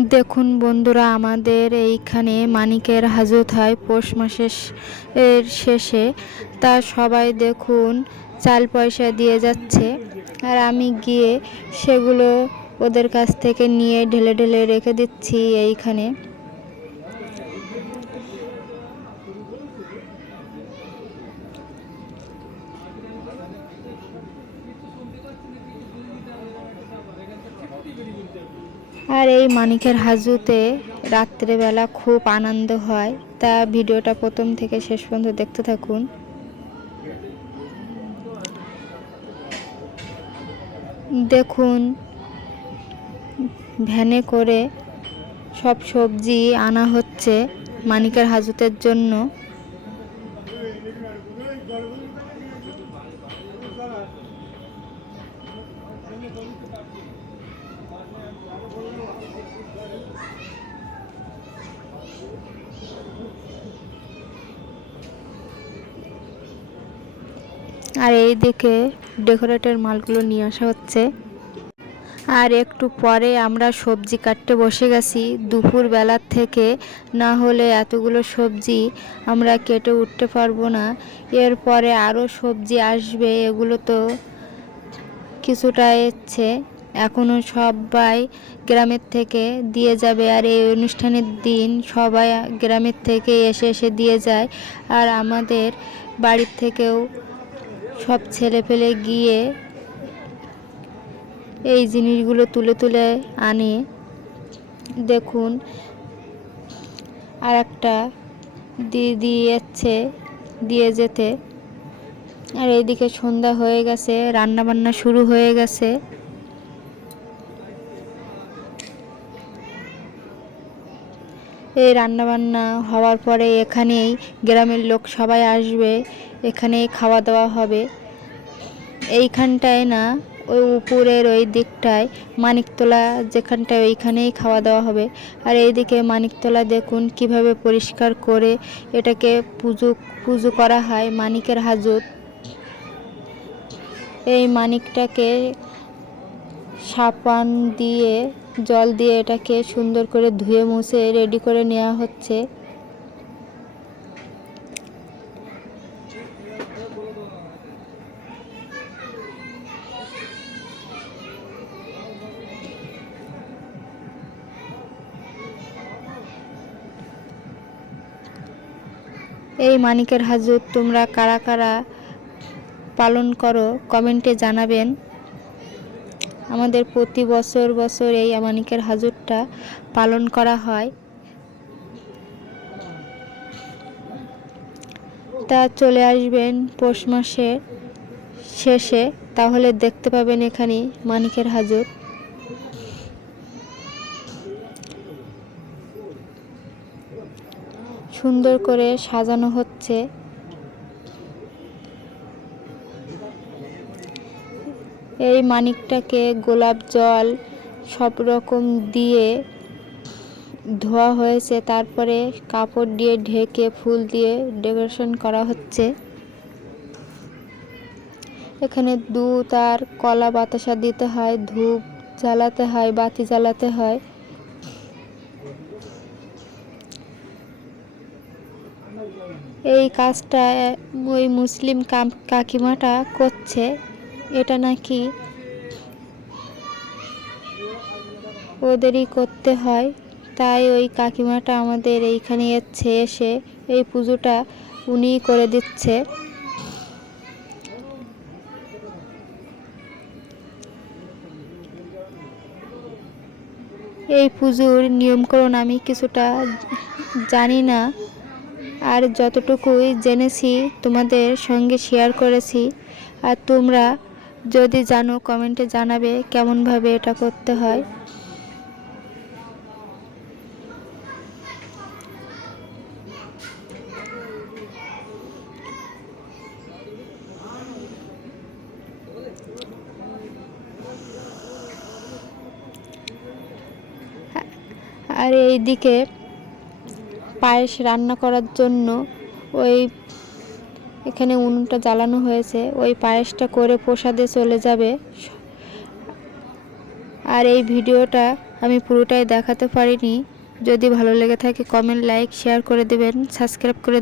দেখুন বন্ধুরা, আমাদের এইখানে মানিকের হাজত হয় পৌষ মাসের শেষে। তা সবাই দেখুন, চাল পয়সা দিয়ে যাচ্ছে। আর আমি গিয়ে সেগুলো ওদের কাছ থেকে নিয়ে ঢেলে ঢেলে রেখে দিচ্ছি এইখানে। আর এই মানিকের হাজুতে রাত্রেবেলা খুব আনন্দ হয়। তা ভিডিওটা প্রথম থেকে শেষ পর্যন্ত দেখতে থাকুন। দেখুন, ভ্যানে করে সব সবজি আনা হচ্ছে মানিকের হাজুতের জন্য। আর এই দিকে ডেকোরেটের মালগুলো নিয়ে আসা হচ্ছে। আর একটু পরে আমরা সবজি কাটতে বসে গেছি। দুপুর বেলার থেকে না হলে এতগুলো সবজি আমরা কেটে উঠতে পারব না। এরপরে আরও সবজি আসবে, এগুলো তো কিছুটা এসছে। এখনও সবাই গ্রামের থেকে দিয়ে যাবে। আর এই অনুষ্ঠানের দিন সবাই গ্রামের থেকে এসে এসে দিয়ে যায়। আর আমাদের বাড়ির থেকেও সব ছেলে পেলে গিয়ে এই জিনিসগুলো তুলে তুলে আনে। দেখুন আর একটা দিয়ে দিয়ে যাচ্ছে দিয়ে যেতে। আর এইদিকে সন্ধ্যা হয়ে গেছে রান্না বান্না শুরু হয়ে গেছে। এই রান্না বান্না হওয়ার পরে এখানেই গ্রামের লোক সবাই আসবে, এখানেই খাওয়া দাওয়া হবে। এইখানটায় না, ওই উপরের ওই দিকটায় মানিকতলা যেখানটায় ওইখানেই খাওয়া দাওয়া হবে। আর এইদিকে মানিকতলা দেখুন কীভাবে পরিষ্কার করে এটাকে পুজো পুজো করা হয় মানিকের হাজত। এই মানিকটাকে সাবান দিয়ে, জল দিয়ে এটাকে সুন্দর করে ধুয়ে মুছে রেডি করে নেওয়া হচ্ছে। এই মানিকের হাজত, তোমরা কারা কারা পালন করো কমেন্টে জানাবেন। আমাদের প্রতি বছর বছর এই মানিকের হাজতটা পালন করা হয়। তা চলে আসবেন পৌষ মাসের শেষে, তাহলে দেখতে পাবেন এখানে মানিকের হাজত। সুন্দর করে সাজানো হচ্ছে। এই মানিকটাকে গোলাপ জল সব রকম দিয়ে ধোয়া হয়েছে, তারপরে কাপড় দিয়ে ঢেকে ফুল দিয়ে ডেকোরেশন করা হচ্ছে। এখানে দুধ আর কলা বাতাসা দিতে হয়, ধূপ জ্বালাতে হয়, বাতি জ্বালাতে হয়। এই কাজটা ওই মুসলিম কাম- কাকিমাটা করছে, এটা নাকি ওদেরই করতে হয়। তাই ওই কাকিমাটা আমাদের এইখানে এসছে, এসে এই পুজোটা উনিই করে দিচ্ছে। এই পুজোর নিয়মকরণ আমি কিছুটা জানি না। আর যতটুকুই জেনেছি, তোমাদের সঙ্গে শেয়ার করেছি। আর তোমরা যদি জানো কমেন্টে জানাবে কেমনভাবে এটা করতে হয়। আর এইদিকে পায়েস রান্না করার জন্য ওই এখানে উনুনটা জ্বালানো হয়েছে। ওই পায়েসটা করে প্রসাদে চলে যাবে। আর এই ভিডিওটা আমি পুরোটাই দেখাতে পারিনি। যদি ভালো লেগে থাকে কমেন্ট লাইক শেয়ার করে দেবেন সাবস্ক্রাইব করে